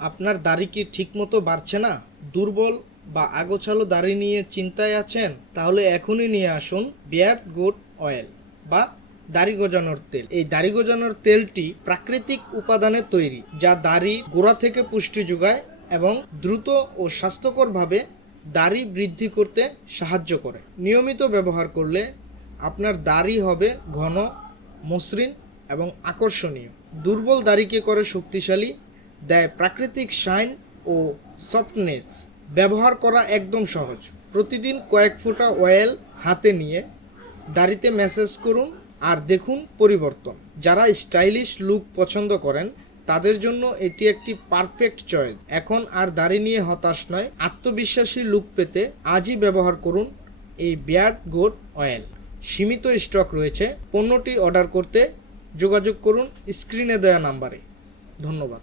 আপনার দাড়ি কি ঠিকমতো বাড়ছে না? দুর্বল বা আগোছালো দাড়ি নিয়ে চিন্তায় আছেন? তাহলে এখনই নিয়ে আসুন বিয়ার্ড গোট অয়েল বা দাড়ি গজানোর তেল। এই দাড়ি গজানোর তেলটি প্রাকৃতিক উপাদানে তৈরি, যা দাড়ির গোড়া থেকে পুষ্টি যোগায় এবং দ্রুত ও স্বাস্থ্যকরভাবে দাড়ি বৃদ্ধি করতে সাহায্য করে। নিয়মিত ব্যবহার করলে আপনার দাড়ি হবে ঘন, মসৃণ এবং আকর্ষণীয়। দুর্বল দাড়িকে করে শক্তিশালী, দেয় প্রাকৃতিক শাইন ও সফটনেস। ব্যবহার করা একদম সহজ। প্রতিদিন কয়েক ফোঁটা অয়েল হাতে নিয়ে দাড়িতে ম্যাসাজ করুন আর দেখুন পরিবর্তন। যারা স্টাইলিশ লুক পছন্দ করেন তাদের জন্য এটি একটি পারফেক্ট চয়েস। এখন আর দাড়ি নিয়ে হতাশ নয়, আত্মবিশ্বাসী লুক পেতে আজই ব্যবহার করুন এই বিয়ার্ড গোট অয়েল। সীমিত স্টক রয়েছে। পণ্যটি অর্ডার করতে যোগাযোগ করুন স্ক্রিনে দেওয়া নাম্বারে। ধন্যবাদ।